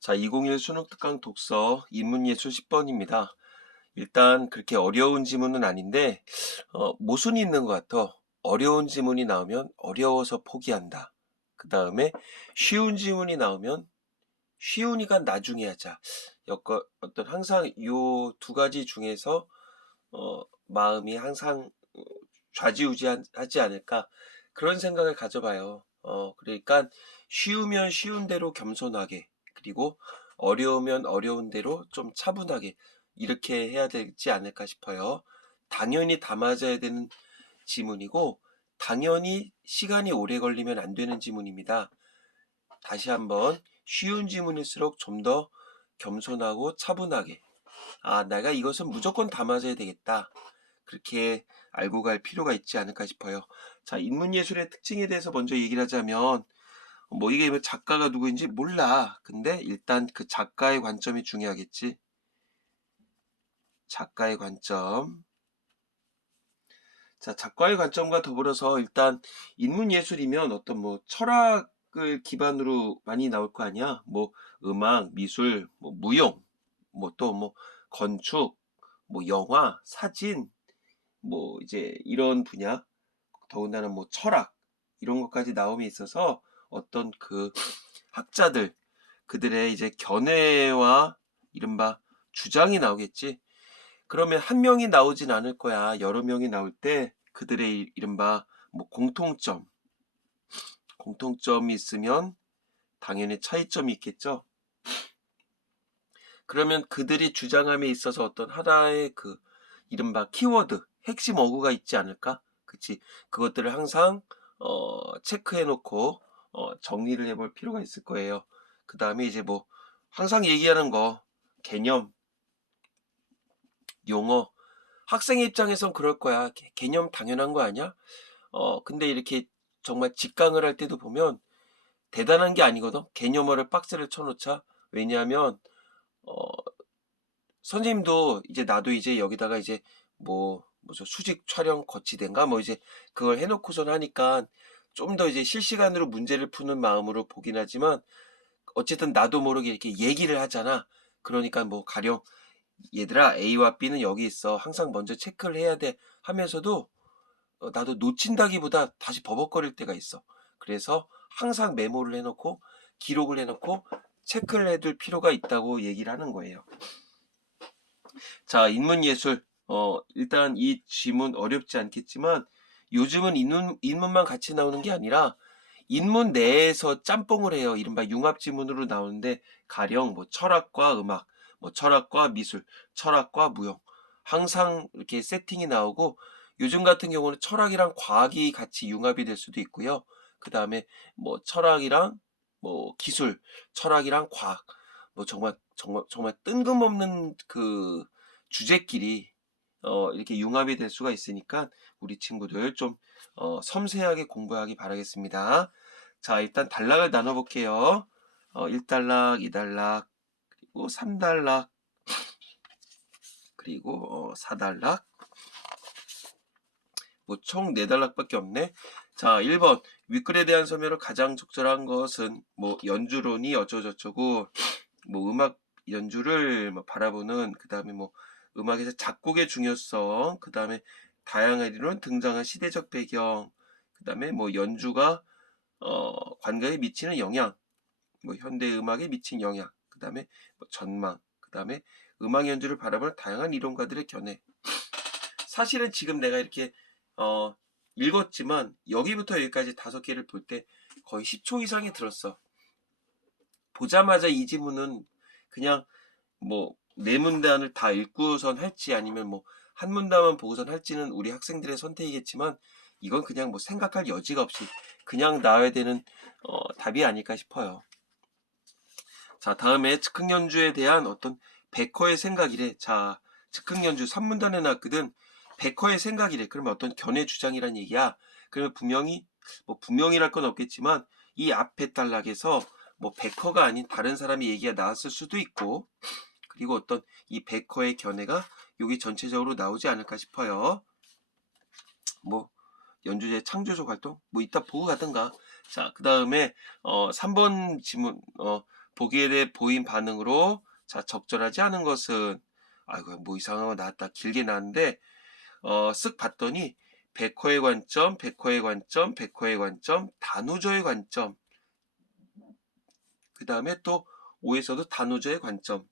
자, 2021 수능특강 독서 인문예술 10번입니다. 일단 그렇게 어려운 지문은 아닌데 모순이 있는 것 같아. 어려운 지문이 나오면 어려워서 포기한다. 그 다음에 쉬운 지문이 나오면 쉬우니까 나중에 하자. 어떤 항상 요 두 가지 중에서 마음이 항상 좌지우지하지 않을까 그런 생각을 가져봐요. 그러니까 쉬우면 쉬운 대로 겸손하게, 그리고 어려우면 어려운 대로 좀 차분하게 이렇게 해야 되지 않을까 싶어요. 당연히 다 맞아야 되는 지문이고, 당연히 시간이 오래 걸리면 안 되는 지문입니다. 다시 한번, 쉬운 지문일수록 좀 더 겸손하고 차분하게, 내가 이것은 무조건 다 맞아야 되겠다, 그렇게 알고 갈 필요가 있지 않을까 싶어요. 자, 인문예술의 특징에 대해서 먼저 얘기를 하자면, 이게 왜 작가가 누구인지 몰라. 근데 일단 그 작가의 관점이 중요하겠지. 작가의 관점. 자, 작가의 관점과 더불어서 일단 인문예술이면 어떤 철학을 기반으로 많이 나올 거 아니야. 음악, 미술, 무용, 또 건축, 영화, 사진, 이제 이런 분야, 더군다나 철학, 이런 것까지 나옴에 있어서 어떤 그 학자들, 그들의 이제 견해와 이른바 주장이 나오겠지. 그러면 한 명이 나오진 않을 거야. 여러 명이 나올 때 그들의 이른바 공통점이 있으면 당연히 차이점이 있겠죠. 그러면 그들이 주장함에 있어서 어떤 하나의 그 이른바 키워드, 핵심 어구가 있지 않을까? 그치? 그것들을 항상 체크해 놓고 정리를 해볼 필요가 있을 거예요. 그 다음에 이제 항상 얘기하는 거, 개념, 용어. 학생의 입장에선 그럴 거야. 개념 당연한 거 아니야? 근데 이렇게 정말 직강을 할 때도 보면 대단한 게 아니거든. 개념어를 박스를 쳐놓자. 왜냐하면 어, 선생님도 이제, 나도 이제 여기다가 이제 뭐죠, 수직 촬영 거치된가 이제 그걸 해놓고선 하니까 좀 더 이제 실시간으로 문제를 푸는 마음으로 보긴 하지만, 어쨌든 나도 모르게 이렇게 얘기를 하잖아. 그러니까 가령 얘들아, A와 B는 여기 있어, 항상 먼저 체크를 해야 돼 하면서도 나도 놓친다기보다 다시 버벅거릴 때가 있어. 그래서 항상 메모를 해놓고 기록을 해놓고 체크를 해둘 필요가 있다고 얘기를 하는 거예요. 자, 인문예술. 일단 이 지문 어렵지 않겠지만, 요즘은 인문만 같이 나오는 게 아니라 인문 내에서 짬뽕을 해요. 이른바 융합지문으로 나오는데, 가령 철학과 음악, 철학과 미술, 철학과 무용, 항상 이렇게 세팅이 나오고, 요즘 같은 경우는 철학이랑 과학이 같이 융합이 될 수도 있고요. 그 다음에 철학이랑 기술, 철학이랑 과학, 정말 정말 정말 뜬금없는 그 주제끼리 이렇게 융합이 될 수가 있으니까 우리 친구들 좀 섬세하게 공부하기 바라겠습니다. 자, 일단 단락을 나눠볼게요. 1단락, 2단락, 그리고 3단락, 그리고 4단락, 총 4단락밖에 없네. 자, 1번. 윗글에 대한 소멸을 가장 적절한 것은 연주론이 어쩌고저쩌고, 음악 연주를 바라보는, 그 다음에 음악에서 작곡의 중요성, 그 다음에 다양한 이론 등장한 시대적 배경, 그 다음에 연주가 관객에 미치는 영향, 현대 음악에 미친 영향, 그 다음에 전망, 그 다음에 음악 연주를 바라보는 다양한 이론가들의 견해. 사실은 지금 내가 이렇게 읽었지만 여기부터 여기까지 5개를 볼 때 거의 10초 이상이 들었어. 보자마자 이 지문은 그냥 네 문단을 다 읽고선 할지, 아니면 한 문단만 보고선 할지는 우리 학생들의 선택이겠지만, 이건 그냥 생각할 여지가 없이 그냥 나와야 되는 답이 아닐까 싶어요. 자, 다음에 즉흥연주에 대한 어떤 베커의 생각이래. 자, 즉흥연주 3문단에 나왔거든. 베커의 생각이래. 그러면 어떤 견해 주장이란 얘기야. 그러면 분명이랄 건 없겠지만, 이 앞에 단락에서 베커가 아닌 다른 사람의 얘기가 나왔을 수도 있고, 그리고 어떤 이 베커의 견해가 여기 전체적으로 나오지 않을까 싶어요. 연주제 창조적 활동? 이따 보고 가든가. 자, 그 다음에 3번 지문, 보기에 대해 보인 반응으로 자 적절하지 않은 것은 아이고 뭐 이상한 거 나왔다. 길게 나왔는데 쓱 봤더니 백호의 관점, 백호의 관점, 백호의 관점, 단우저의 관점, 그 다음에 또 5에서도 단우저의 관점.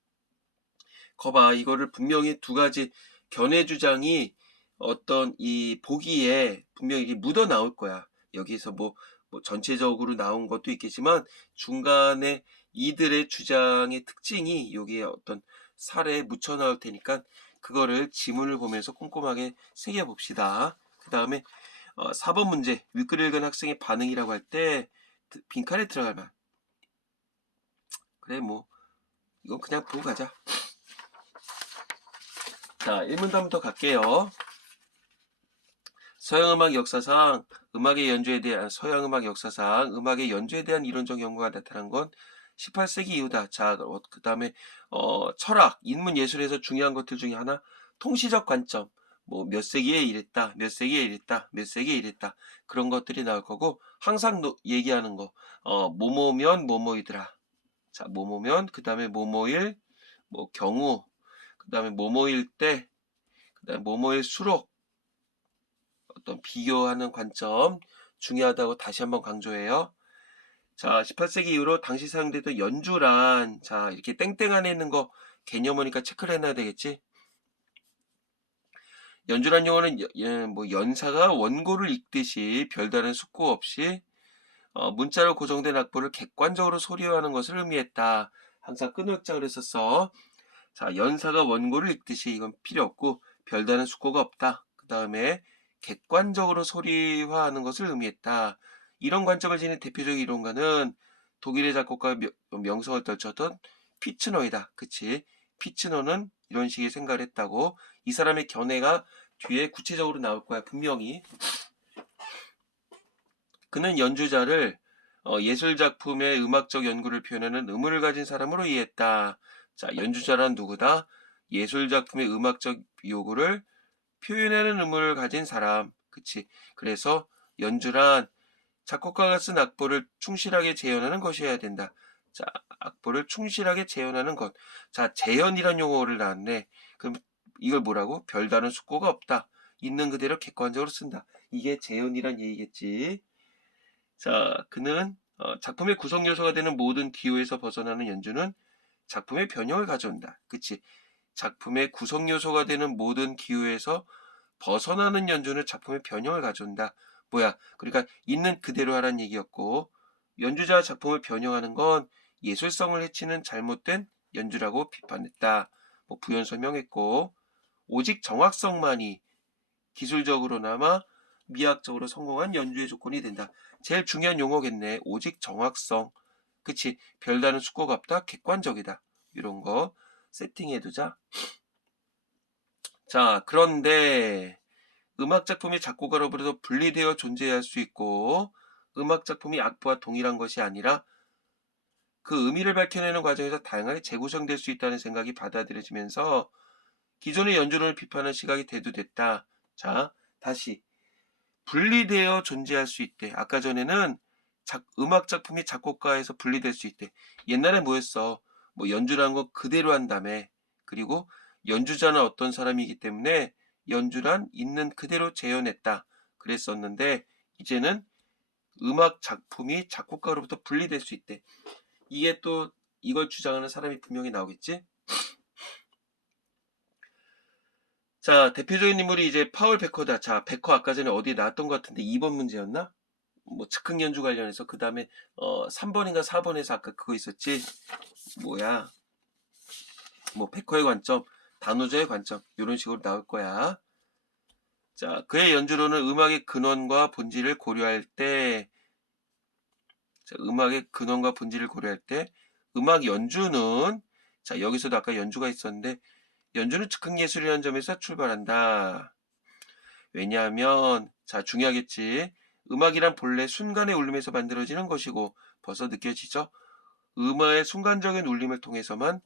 거봐, 이거를 분명히 두 가지 견해 주장이 어떤 이 보기에 분명히 이게 묻어 나올 거야. 여기서 뭐 전체적으로 나온 것도 있겠지만 중간에 이들의 주장의 특징이 여기에 어떤 사례에 묻혀 나올 테니까 그거를 지문을 보면서 꼼꼼하게 새겨봅시다. 그 다음에 4번 문제, 윗글 읽은 학생의 반응이라고 할 때 빈칸에 들어갈 말. 그래 뭐 이건 그냥 보고 가자. 자, 1문단부터 갈게요. 서양음악 역사상 음악의 연주에 대한 이론적 연구가 나타난 건 18세기 이후다. 자, 그 다음에 철학, 인문 예술에서 중요한 것들 중에 하나 통시적 관점. 뭐 몇 세기에 이랬다, 몇 세기에 이랬다, 몇 세기에 이랬다. 그런 것들이 나올 거고 항상 얘기하는 거 뭐뭐면 뭐뭐이더라. 자, 뭐뭐면 그 다음에 뭐뭐일 뭐 경우 그 다음에 뭐뭐일 때 그 다음에 뭐뭐일 수록 어떤 비교하는 관점 중요하다고 다시 한번 강조해요. 자, 18세기 이후로 당시 사용되던 연주란 자 이렇게 땡땡 안에 있는 거 개념 오니까 체크를 해놔야 되겠지. 연주란 용어는 뭐 연사가 원고를 읽듯이 별다른 숙고 없이 문자로 고정된 악보를 객관적으로 소리화하는 것을 의미했다. 항상 끈을자 그랬었어. 자, 연사가 원고를 읽듯이 이건 필요 없고 별다른 숙고가 없다. 그 다음에 객관적으로 소리화하는 것을 의미했다. 이런 관점을 지닌 대표적인 이론가는 독일의 작곡가 명성을 떨쳤던 피츠너이다. 그치? 피츠너는 이런 식의 생각을 했다고. 이 사람의 견해가 뒤에 구체적으로 나올 거야. 분명히. 그는 연주자를 예술작품의 음악적 연구를 표현하는 의무를 가진 사람으로 이해했다. 자, 연주자란 누구다? 예술작품의 음악적 요구를 표현하는 의무를 가진 사람. 그치? 그래서 연주란 작곡가가 쓴 악보를 충실하게 재현하는 것이어야 된다. 자, 악보를 충실하게 재현하는 것. 자, 재현이란 용어를 나왔네. 그럼 이걸 뭐라고? 별다른 숙고가 없다. 있는 그대로 객관적으로 쓴다. 이게 재현이란 얘기겠지. 자, 그는 작품의 구성 요소가 되는 모든 기호에서 벗어나는 연주는 작품의 변형을 가져온다. 그치? 작품의 구성 요소가 되는 모든 기호에서 벗어나는 연주는 작품의 변형을 가져온다. 뭐야? 그러니까 있는 그대로 하라는 얘기였고 연주자가 작품을 변형하는 건 예술성을 해치는 잘못된 연주라고 비판했다. 뭐 부연 설명했고 오직 정확성만이 기술적으로나마 미학적으로 성공한 연주의 조건이 된다. 제일 중요한 용어겠네. 오직 정확성. 그치? 별다른 숙고가 없다. 객관적이다. 이런 거 세팅해두자. 자, 그런데 음악작품이 작곡가로부터 분리되어 존재할 수 있고 음악작품이 악보와 동일한 것이 아니라 그 의미를 밝혀내는 과정에서 다양하게 재구성될 수 있다는 생각이 받아들여지면서 기존의 연주론을 비판하는 시각이 대두됐다. 자, 다시 분리되어 존재할 수 있대. 아까 전에는 음악작품이 작곡가에서 분리될 수 있대. 옛날에 뭐였어? 뭐 연주라는 거 그대로 한다며. 그리고 연주자는 어떤 사람이기 때문에 연주란 있는 그대로 재현했다. 그랬었는데 이제는 음악 작품이 작곡가로부터 분리될 수 있대. 이게 또 이걸 주장하는 사람이 분명히 나오겠지? 자, 대표적인 인물이 이제 파울 베커다. 자, 베커 아까 전에 어디에 나왔던 것 같은데 2번 문제였나? 뭐 즉흥 연주 관련해서 그 다음에 3번인가 4번에서 아까 그거 있었지? 뭐야? 뭐 베커의 관점, 단우저의 관점 이런 식으로 나올 거야. 자, 그의 연주로는 음악의 근원과 본질을 고려할 때 음악 연주는 자, 여기서도 아까 연주가 있었는데 연주는 즉흥 예술이라는 점에서 출발한다. 왜냐하면 자, 중요하겠지. 음악이란 본래 순간의 울림에서 만들어지는 것이고 벌써 느껴지죠? 음악의 순간적인 울림을 통해서만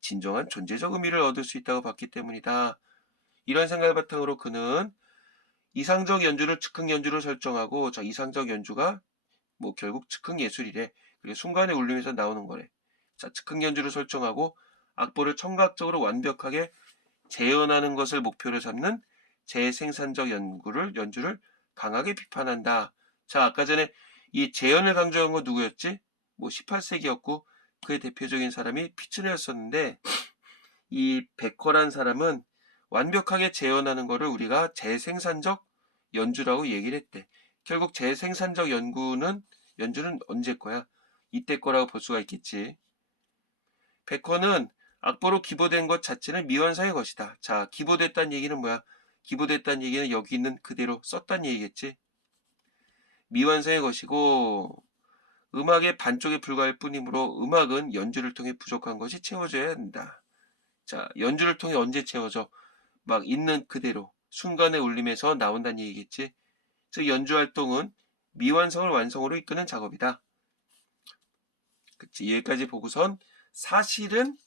진정한 존재적 의미를 얻을 수 있다고 봤기 때문이다. 이런 생각을 바탕으로 그는 이상적 연주를 즉흥 연주로 설정하고 자, 이상적 연주가 뭐 결국 즉흥 예술이래. 그리고 순간의 울림에서 나오는 거래. 자, 즉흥 연주를 설정하고 악보를 청각적으로 완벽하게 재현하는 것을 목표로 삼는 재생산적 연주를 강하게 비판한다. 자, 아까 전에 이 재현을 강조한 건 누구였지? 뭐 18세기였고 그의 대표적인 사람이 피츠네였었는데 이 베커란 사람은 완벽하게 재현하는 것을 우리가 재생산적 연주라고 얘기를 했대. 결국 재생산적 연주는 언제 거야? 이때 거라고 볼 수가 있겠지. 베커는 악보로 기보된 것 자체는 미완성의 것이다. 자, 기보됐다는 얘기는 뭐야? 기보됐다는 얘기는 여기 있는 그대로 썼다는 얘기겠지. 미완성의 것이고 음악의 반쪽에 불과할 뿐이므로 음악은 연주를 통해 부족한 것이 채워져야 한다. 자, 연주를 통해 언제 채워져? 막 있는 그대로 순간의 울림에서 나온다는 얘기겠지. 즉 연주 활동은 미완성을 완성으로 이끄는 작업이다. 그치? 여기까지 보고선 사실은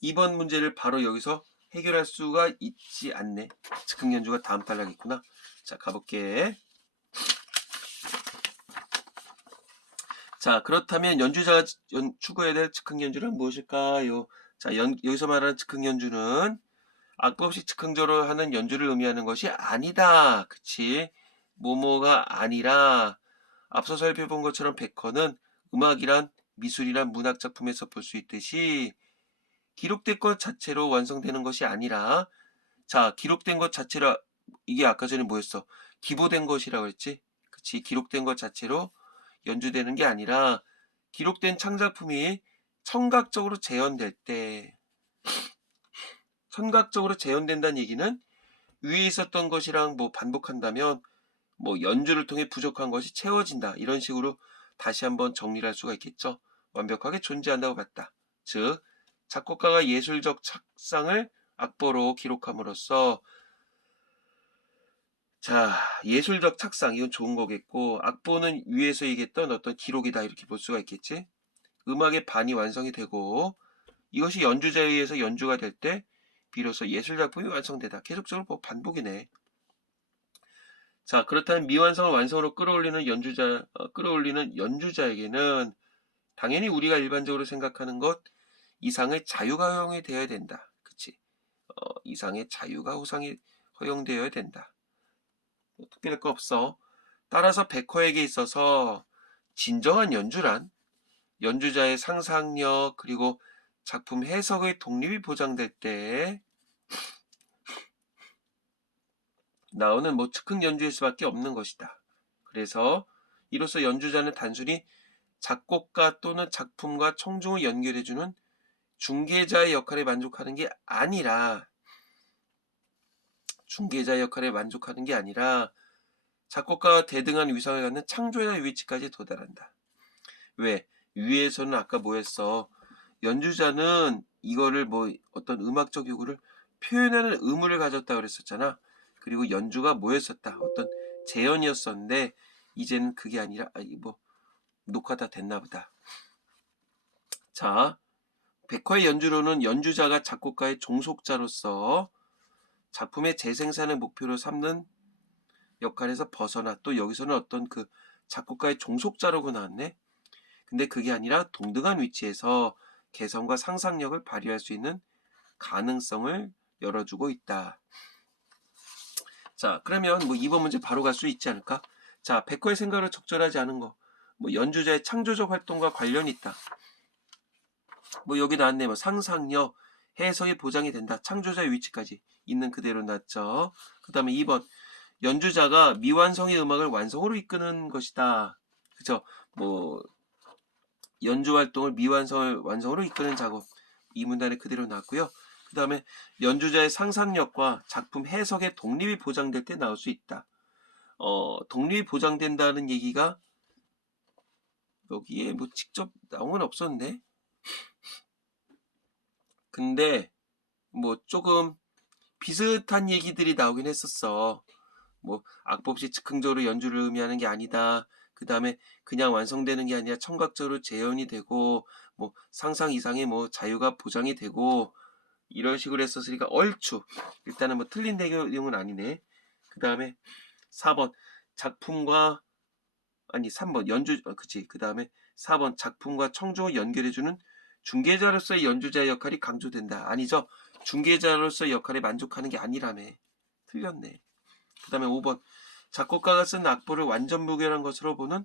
이번 문제를 바로 여기서 해결할 수가 있지 않네. 즉흥 연주가 다음 단락에 있구나. 자, 가볼게. 자, 그렇다면 연주자가 추구해야 될 즉흥 연주는 무엇일까요? 자, 여기서 말하는 즉흥 연주는 악보 없이 즉흥적으로 하는 연주를 의미하는 것이 아니다. 그치? 뭐뭐가 아니라 앞서 살펴본 것처럼 베커는 음악이란 미술이란 문학 작품에서 볼 수 있듯이 기록된 것 자체로 완성되는 것이 아니라 자, 기록된 것 자체라 이게 아까 전에 뭐였어? 기보된 것이라고 했지? 그치? 기록된 것 자체로 연주되는 게 아니라 기록된 창작품이 청각적으로 재현될 때 청각적으로 재현된다는 얘기는 위에 있었던 것이랑 뭐 반복한다면 뭐 연주를 통해 부족한 것이 채워진다. 이런 식으로 다시 한번 정리를 할 수가 있겠죠. 완벽하게 존재한다고 봤다. 즉 작곡가가 예술적 착상을 악보로 기록함으로써 자, 예술적 착상 이건 좋은 거겠고 악보는 위에서 얘기했던 어떤 기록이다 이렇게 볼 수가 있겠지. 음악의 반이 완성이 되고 이것이 연주자에 의해서 연주가 될 때 비로소 예술작품이 완성되다. 계속적으로 뭐 반복이네. 자, 그렇다면 미완성을 완성으로 끌어올리는 연주자에게는 당연히 우리가 일반적으로 생각하는 것 이상의 자유가 허용이 되어야 된다. 그치? 이상의 자유가 허용되어야 된다. 뭐 특별할 거 없어. 따라서 베커에게 있어서 진정한 연주란 연주자의 상상력 그리고 작품 해석의 독립이 보장될 때 나오는 뭐 즉흥 연주일 수밖에 없는 것이다. 그래서 이로써 연주자는 단순히 작곡가 또는 작품과 청중을 연결해주는 중개자의 역할에 만족하는 게 아니라 작곡가와 대등한 위상을 갖는 창조자의 위치까지 도달한다. 왜? 위에서는 아까 뭐 했어? 연주자는 이거를 뭐 어떤 음악적 요구를 표현하는 의무를 가졌다 그랬었잖아. 그리고 연주가 뭐였었다? 어떤 재현이었었는데 이제는 그게 아니라 뭐 녹화 다 됐나 보다. 자, 백화의 연주로는 연주자가 작곡가의 종속자로서 작품의 재생산을 목표로 삼는 역할에서 벗어나 또 여기서는 어떤 그 작곡가의 종속자로고 나왔네. 근데 그게 아니라 동등한 위치에서 개성과 상상력을 발휘할 수 있는 가능성을 열어주고 있다. 자, 그러면 뭐 이번 문제 바로 갈 수 있지 않을까? 자, 백호의 생각을 적절하지 않은 거. 뭐 연주자의 창조적 활동과 관련이 있다. 뭐 여기 나왔네. 뭐 상상력, 해석이 보장이 된다. 창조자의 위치까지 있는 그대로 났죠. 그 다음에 2번. 연주자가 미완성의 음악을 완성으로 이끄는 것이다. 그죠? 뭐 연주 활동을 미완성을 완성으로 이끄는 작업. 이 문단에 그대로 나왔고요. 그 다음에 연주자의 상상력과 작품 해석의 독립이 보장될 때 나올 수 있다. 독립이 보장된다는 얘기가 여기에 뭐 직접 나온 건 없었는데 근데 뭐 조금 비슷한 얘기들이 나오긴 했었어. 뭐 악보 없이 즉흥적으로 연주를 의미하는 게 아니다. 그 다음에 그냥 완성되는 게 아니라 청각적으로 재현이 되고 뭐 상상 이상의 뭐 자유가 보장이 되고 이런 식으로 했었으니까 얼추 일단은 뭐 틀린 내용은 아니네. 그 다음에 4번 작품과 아니 3번 연주 그치 그 다음에 4번 작품과 청중을 연결해주는 중개자로서의 연주자의 역할이 강조된다. 아니죠. 중개자로서의 역할에 만족하는 게 아니라며. 틀렸네. 그 다음에 5번 작곡가가 쓴 악보를 완전 무결한 것으로 보는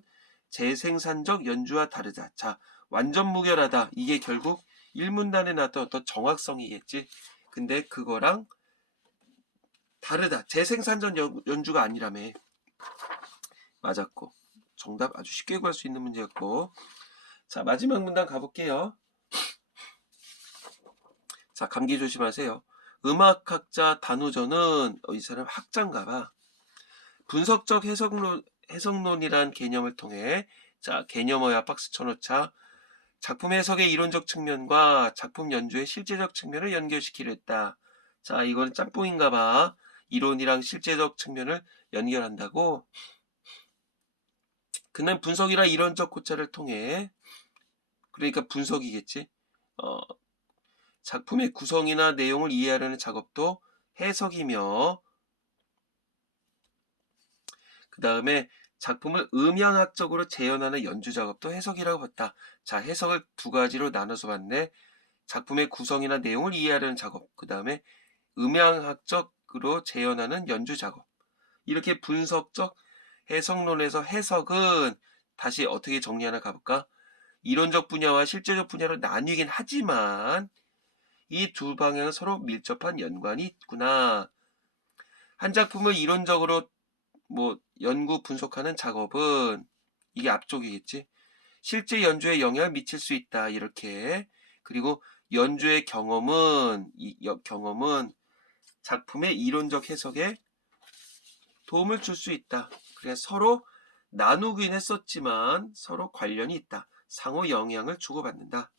재생산적 연주와 다르다. 자, 완전 무결하다. 이게 결국 일문단에 나왔던 어떤 정확성이겠지. 근데 그거랑 다르다. 재생산적 연주가 아니라며. 맞았고. 정답 아주 쉽게 구할 수 있는 문제였고. 자, 마지막 문단 가볼게요. 자, 감기 조심하세요. 음악학자 단우전은 이 사람 학자인가봐. 분석적 해석론이란 개념을 통해 자, 개념어야 박스 쳐놓자. 작품 해석의 이론적 측면과 작품 연주의 실제적 측면을 연결시키려 했다. 자, 이거는 짬뽕인가봐. 이론이랑 실제적 측면을 연결한다고. 그는 분석이라 이론적 고찰을 통해, 그러니까 분석이겠지. 작품의 구성이나 내용을 이해하려는 작업도 해석이며, 그 다음에 작품을 음향학적으로 재현하는 연주 작업도 해석이라고 봤다. 자, 해석을 두 가지로 나눠서 봤네. 작품의 구성이나 내용을 이해하려는 작업, 그 다음에 음향학적으로 재현하는 연주 작업. 이렇게 분석적 해석론에서 해석은 다시 어떻게 정리하나 가볼까? 이론적 분야와 실제적 분야로 나뉘긴 하지만 이 두 방향은 서로 밀접한 연관이 있구나. 한 작품을 이론적으로 연구 분석하는 작업은 이게 앞쪽이겠지. 실제 연주에 영향을 미칠 수 있다. 이렇게. 그리고 연주의 경험은 작품의 이론적 해석에 도움을 줄 수 있다. 그래서 서로 나누긴 했었지만 서로 관련이 있다. 상호 영향을 주고받는다.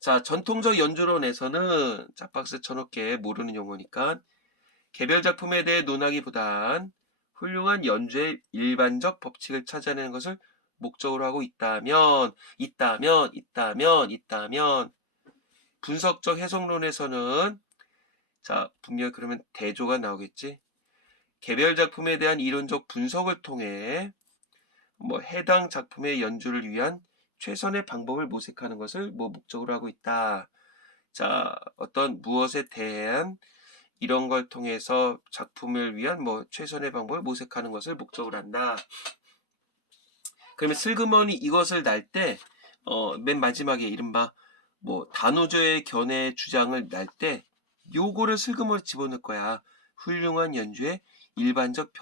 자, 전통적 연주론에서는 자, 박스 쳐놓게 모르는 용어니까 개별 작품에 대해 논하기보단 훌륭한 연주의 일반적 법칙을 찾아내는 것을 목적으로 하고 있다면 분석적 해석론에서는 자, 분명 그러면 대조가 나오겠지. 개별 작품에 대한 이론적 분석을 통해 해당 작품의 연주를 위한 최선의 방법을 모색하는 것을 목적으로 하고 있다. 자, 어떤 무엇에 대한 이런 걸 통해서 작품을 위한 최선의 방법을 모색하는 것을 목적으로 한다. 그러면 슬그머니 이것을 날 때 맨 마지막에 이른바 단우저의 견해 주장을 날 때 요거를 슬그머니 집어넣을 거야. 훌륭한 연주의 일반적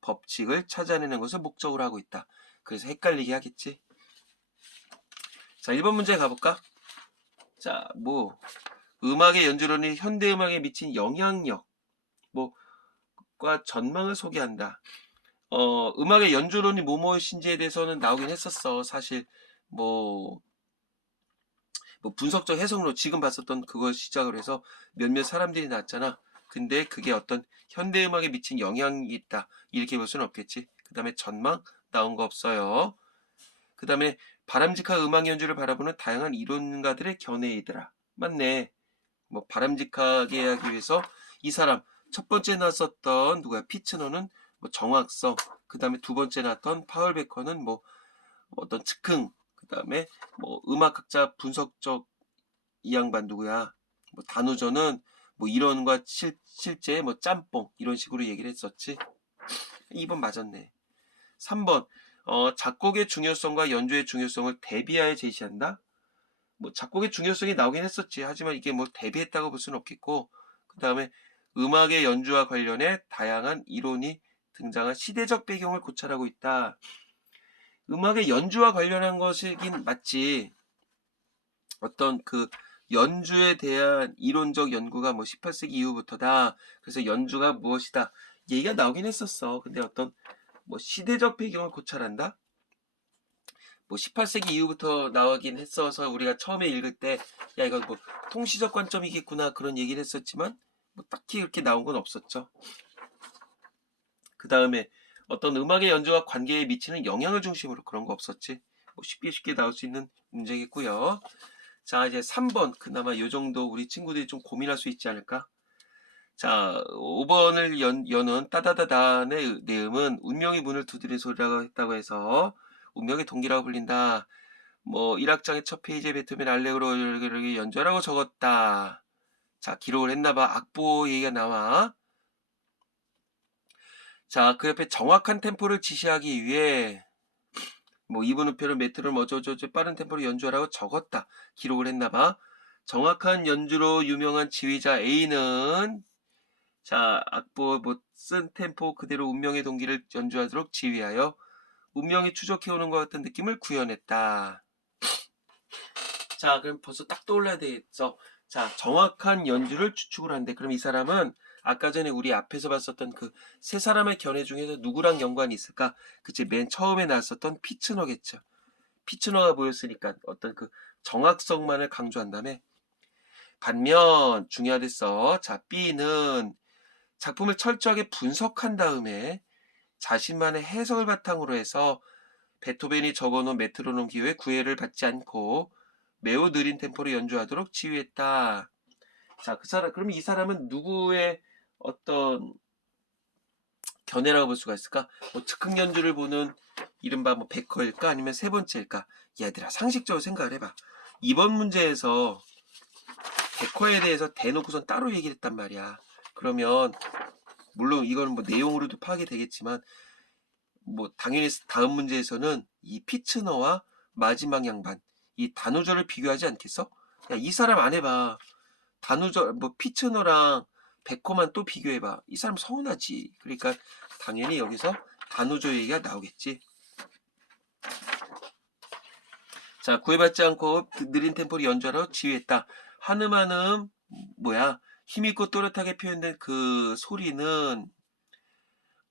법칙을 찾아내는 것을 목적으로 하고 있다. 그래서 헷갈리게 하겠지. 자, 1번 문제 가볼까? 자, 음악의 연주론이 현대음악에 미친 영향력과 전망을 소개한다. 음악의 연주론이 무엇인지에 대해서는 나오긴 했었어. 사실 분석적 해석론 지금 봤었던 그걸 시작을 해서 몇몇 사람들이 나왔잖아. 근데 그게 어떤 현대음악에 미친 영향이 있다. 이렇게 볼 수는 없겠지. 그 다음에 전망 나온 거 없어요. 그 다음에 바람직한 음악 연주를 바라보는 다양한 이론가들의 견해이더라. 맞네. 바람직하게 하기 위해서 이 사람 첫 번째 나왔었던 피츠너는 정확성, 그 다음에 두 번째 나왔던 파울 베커는 어떤 즉흥, 그 다음에 음악학자 분석적 이 양반 누구야? 단우저는 이론과 실제 짬뽕 이런 식으로 얘기를 했었지. 2번 맞았네. 3번 작곡의 중요성과 연주의 중요성을 대비하여 제시한다. 작곡의 중요성이 나오긴 했었지. 하지만 이게 대비했다고 볼 수는 없겠고, 그 다음에 음악의 연주와 관련해 다양한 이론이 등장한 시대적 배경을 고찰하고 있다. 음악의 연주와 관련한 것이긴 맞지. 어떤 그 연주에 대한 이론적 연구가 18세기 이후부터다. 그래서 연주가 무엇이다. 얘기가 나오긴 했었어. 근데 어떤 시대적 배경을 고찰한다? 18세기 이후부터 나오긴 했어서 우리가 처음에 읽을 때 야 이거 통시적 관점이겠구나 그런 얘기를 했었지만 딱히 그렇게 나온 건 없었죠. 그 다음에 어떤 음악의 연주와 관계에 미치는 영향을 중심으로 그런 거 없었지. 쉽게 나올 수 있는 문제겠고요. 자, 이제 3번 그나마 요 정도 우리 친구들이 좀 고민할 수 있지 않을까? 자, 5번을 여는 따다다단의 내음은 운명의 문을 두드린 소리라고 했다고 해서 운명의 동기라고 불린다. 뭐 1악장의 첫 페이지에 베토벤 알레그로를 연주하라고 적었다. 자, 기록을 했나봐. 악보 얘기가 나와. 자, 그 옆에 정확한 템포를 지시하기 위해 뭐 2분 우표를 메트로 뭐 어쩌고저쩌고 빠른 템포로 연주하라고 적었다. 기록을 했나봐. 정확한 연주로 유명한 지휘자 A는 자, 악보 뭐 쓴 템포 그대로 운명의 동기를 연주하도록 지휘하여 운명이 추적해오는 것 같은 느낌을 구현했다. 자, 그럼 벌써 딱 떠올라야 되겠죠. 자, 정확한 연주를 추측을 한대. 그럼 이 사람은 아까 전에 우리 앞에서 봤었던 그 세 사람의 견해 중에서 누구랑 연관이 있을까? 그치, 맨 처음에 나왔었던 피츠너겠죠. 피츠너가 보였으니까 어떤 그 정확성만을 강조한다음에 반면 중요하댔어. 자, B는 작품을 철저하게 분석한 다음에 자신만의 해석을 바탕으로 해서 베토벤이 적어놓은 메트로놈 기호에 구애를 받지 않고 매우 느린 템포로 연주하도록 지휘했다. 자, 그 사람, 그러면 이 사람은 누구의 어떤 견해라고 볼 수가 있을까? 뭐 즉흥 연주를 보는 이른바 뭐 베커일까? 아니면 세 번째일까? 얘들아, 상식적으로 생각을 해봐. 이번 문제에서 베커에 대해서 대놓고선 따로 얘기를 했단 말이야. 그러면 물론 이거는 뭐 내용으로도 파악이 되겠지만 뭐 당연히 다음 문제에서는 이 피츠너와 마지막 양반 이 단우절을 비교하지 않겠어? 야, 이 사람 안 해봐. 단우절 뭐 피츠너랑 베커만 또 비교해봐. 이 사람 서운하지. 그러니까 당연히 여기서 단우절 얘기가 나오겠지. 자, 구애받지 않고 느린 템포로 연주하러 지휘했다. 한음한음 뭐야? 힘있고 또렷하게 표현된 그 소리는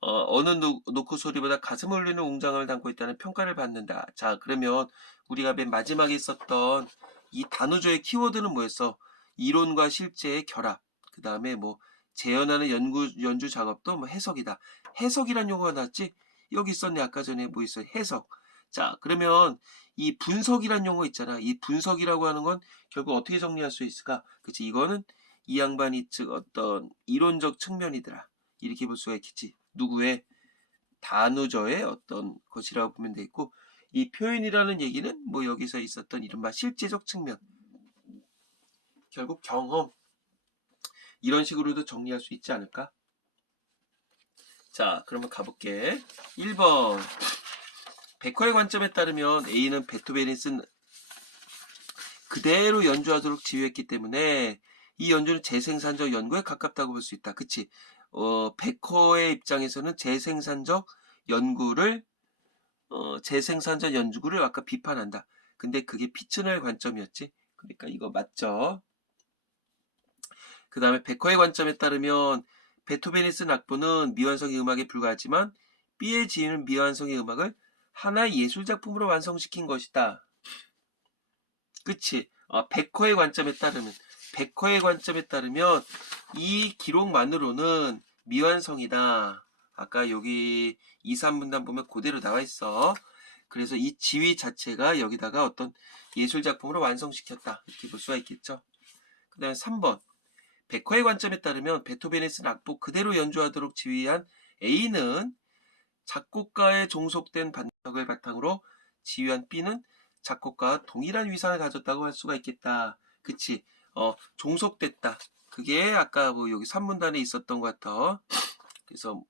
어느 노크 소리보다 가슴을 울리는 웅장함을 담고 있다는 평가를 받는다. 자, 그러면 우리가 맨 마지막에 있었던 이 단우조의 키워드는 뭐였어? 이론과 실제의 결합. 그 다음에 뭐 재현하는 연주 작업도 뭐 해석이다. 해석이란 용어가 나왔지? 여기 있었네. 아까 전에 뭐 있어? 해석. 자, 그러면 이 분석이란 용어 있잖아. 이 분석이라고 하는 건 결국 어떻게 정리할 수 있을까? 그치? 이거는 이 양반이 즉 어떤 이론적 측면이더라. 이렇게 볼 수가 있겠지. 누구의 단우저의 어떤 것이라고 보면 돼 있고 이 표현이라는 얘기는 뭐 여기서 있었던 이른바 실제적 측면 결국 경험 이런 식으로도 정리할 수 있지 않을까? 자, 그러면 가볼게. 1번 베커의 관점에 따르면 A는 베토벤이 쓴 그대로 연주하도록 지휘했기 때문에 이 연주는 재생산적 연구에 가깝다고 볼 수 있다. 그치? 베커의 입장에서는 재생산적 연구를 재생산적 연구를 아까 비판한다. 근데 그게 피츠너의 관점이었지. 그러니까 이거 맞죠? 그 다음에 베커의 관점에 따르면 베토벤이 쓴 악보는 미완성의 음악에 불과하지만 B의 지휘는 미완성의 음악을 하나의 예술작품으로 완성시킨 것이다. 그치? 베커의 관점에 따르면 이 기록만으로는 미완성이다. 아까 여기 2, 3분단 보면 그대로 나와 있어. 그래서 이 지휘 자체가 여기다가 어떤 예술작품으로 완성시켰다. 이렇게 볼 수가 있겠죠. 그 다음에 3번. 베커의 관점에 따르면 베토벤이 쓴 악보 그대로 연주하도록 지휘한 A는 작곡가에 종속된 반석을 바탕으로 지휘한 B는 작곡가와 동일한 위상을 가졌다고 할 수가 있겠다. 그치? 종속됐다. 그게 아까 뭐 여기 3문단에 있었던 것 같아. 그래서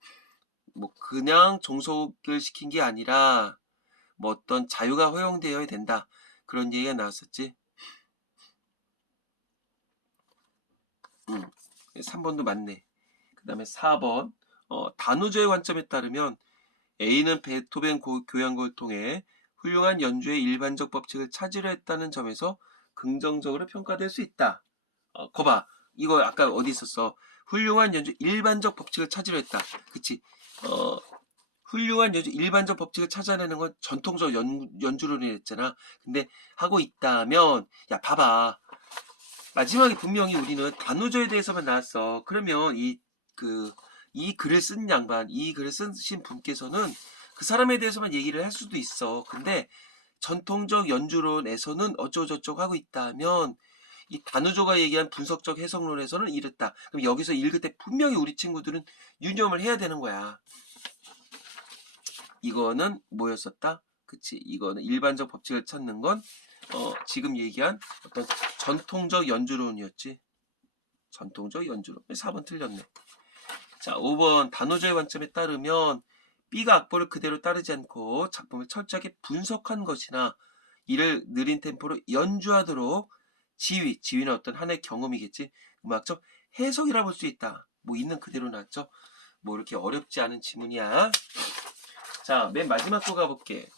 뭐 그냥 종속을 시킨 게 아니라 뭐 어떤 자유가 허용되어야 된다. 그런 얘기가 나왔었지. 3번도 맞네. 그 다음에 4번. 단우저의 관점에 따르면 A는 베토벤 교향곡을 통해 훌륭한 연주의 일반적 법칙을 찾으려 했다는 점에서 긍정적으로 평가될 수 있다. 거봐. 이거 아까 어디 있었어? 훌륭한 연주 일반적 법칙을 찾으려 했다. 그치? 훌륭한 연주 일반적 법칙을 찾아내는 건 전통적 연주론이랬잖아. 근데 하고 있다면 야 봐봐. 마지막에 분명히 우리는 단우저에 대해서만 나왔어. 그러면 이 글을 쓴 양반, 이 글을 쓰신 분께서는 그 사람에 대해서만 얘기를 할 수도 있어. 근데 전통적 연주론에서는 어쩌고저쩌고 하고 있다면 이 단우조가 얘기한 분석적 해석론에서는 이랬다. 그럼 여기서 읽을 때 분명히 우리 친구들은 유념을 해야 되는 거야. 이거는 뭐였었다? 그치. 이거는 일반적 법칙을 찾는 건 지금 얘기한 어떤 전통적 연주론이었지. 전통적 연주론. 4번 틀렸네. 자, 5번 단오조의 관점에 따르면 B가 악보를 그대로 따르지 않고 작품을 철저하게 분석한 것이나 이를 느린 템포로 연주하도록 지휘는 어떤 하나의 경험이겠지. 음악적 해석이라 볼 수 있다. 뭐 있는 그대로 나왔죠. 뭐 이렇게 어렵지 않은 지문이야. 자, 맨 마지막 거 가볼게.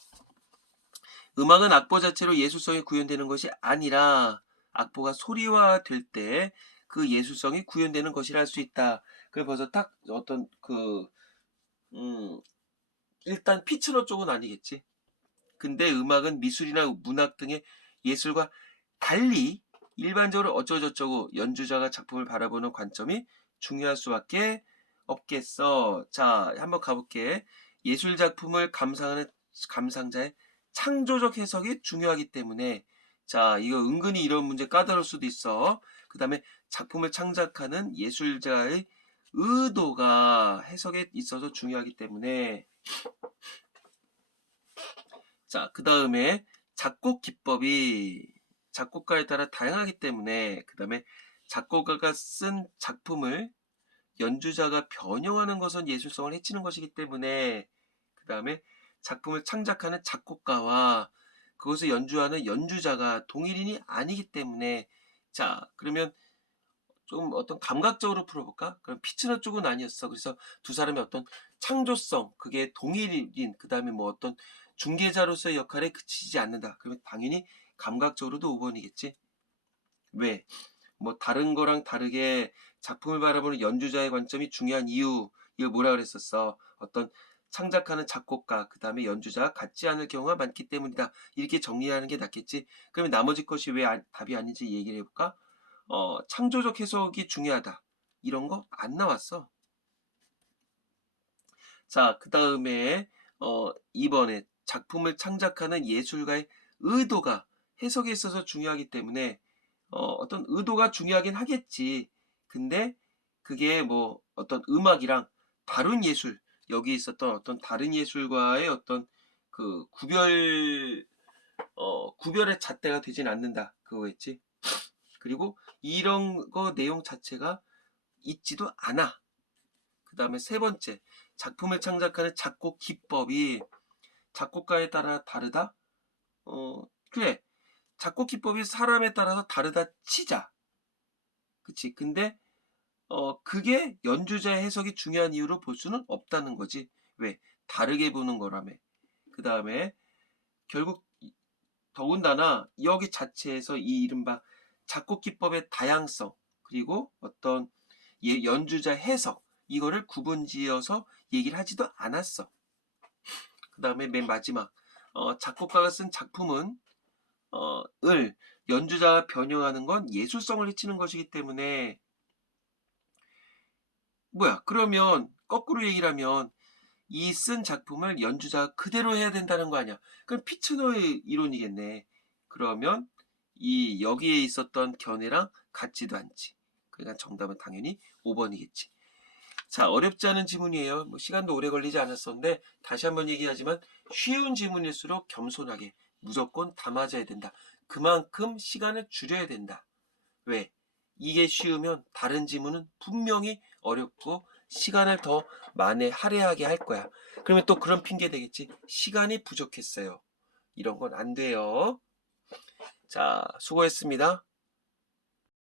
음악은 악보 자체로 예술성이 구현되는 것이 아니라 악보가 소리화될 때 그 예술성이 구현되는 것이라 할 수 있다. 그래 벌써 딱 어떤 일단 피처너 쪽은 아니겠지. 근데 음악은 미술이나 문학 등의 예술과 달리 일반적으로 어쩌고저쩌고 연주자가 작품을 바라보는 관점이 중요할 수밖에 없겠어. 자, 한번 가볼게. 예술 작품을 감상하는 감상자의 창조적 해석이 중요하기 때문에 자, 이거 은근히 이런 문제 까다로울 수도 있어. 그 다음에 작품을 창작하는 예술자의 의도가 해석에 있어서 중요하기 때문에 자, 그 다음에 작곡 기법이 작곡가에 따라 다양하기 때문에 그 다음에 작곡가가 쓴 작품을 연주자가 변형하는 것은 예술성을 해치는 것이기 때문에 그 다음에 작품을 창작하는 작곡가와 그것을 연주하는 연주자가 동일인이 아니기 때문에 자, 그러면 좀 어떤 감각적으로 풀어볼까? 그럼 피츠너 쪽은 아니었어. 그래서 두 사람의 어떤 창조성, 그게 동일인, 그 다음에 뭐 어떤 중개자로서의 역할에 그치지 않는다. 그러면 당연히 감각적으로도 5번이겠지. 왜? 뭐 다른 거랑 다르게 작품을 바라보는 연주자의 관점이 중요한 이유, 이걸 뭐라 그랬었어? 어떤 창작하는 작곡가, 그 다음에 연주자가 같지 않을 경우가 많기 때문이다. 이렇게 정리하는 게 낫겠지. 그러면 나머지 것이 왜 답이 아닌지 얘기를 해볼까? 창조적 해석이 중요하다. 이런 거 안 나왔어. 자, 그 다음에 2번에 작품을 창작하는 예술가의 의도가 해석에 있어서 중요하기 때문에 어떤 의도가 중요하긴 하겠지. 근데 그게 뭐 어떤 음악이랑 다른 예술, 여기 있었던 어떤 다른 예술과의 어떤 그 구별의 잣대가 되진 않는다. 그거겠지. 그리고 이런 거 내용 자체가 있지도 않아. 그 다음에 세 번째, 작품을 창작하는 작곡 기법이 작곡가에 따라 다르다? 그래. 작곡 기법이 사람에 따라서 다르다 치자. 그치. 근데, 그게 연주자의 해석이 중요한 이유로 볼 수는 없다는 거지. 왜? 다르게 보는 거라며. 그 다음에, 결국, 더군다나, 여기 자체에서 이 이른바 작곡 기법의 다양성, 그리고 어떤 연주자 해석, 이거를 구분지어서 얘기를 하지도 않았어. 그 다음에 맨 마지막, 작곡가가 쓴 작품은, 연주자가 변형하는 건 예술성을 해치는 것이기 때문에, 뭐야, 그러면, 거꾸로 얘기를 하면, 이 쓴 작품을 연주자가 그대로 해야 된다는 거 아니야. 그럼 피츠노의 이론이겠네. 그러면, 여기에 있었던 견해랑 같지도 않지. 그러니까 정답은 당연히 5번이겠지. 자, 어렵지 않은 지문이에요. 뭐 시간도 오래 걸리지 않았었는데 다시 한번 얘기하지만 쉬운 지문일수록 겸손하게 무조건 다 맞아야 된다. 그만큼 시간을 줄여야 된다. 왜? 이게 쉬우면 다른 지문은 분명히 어렵고 시간을 더 할애하게 할 거야. 그러면 또 그런 핑계 되겠지. 시간이 부족했어요. 이런 건 안 돼요. 자, 수고했습니다.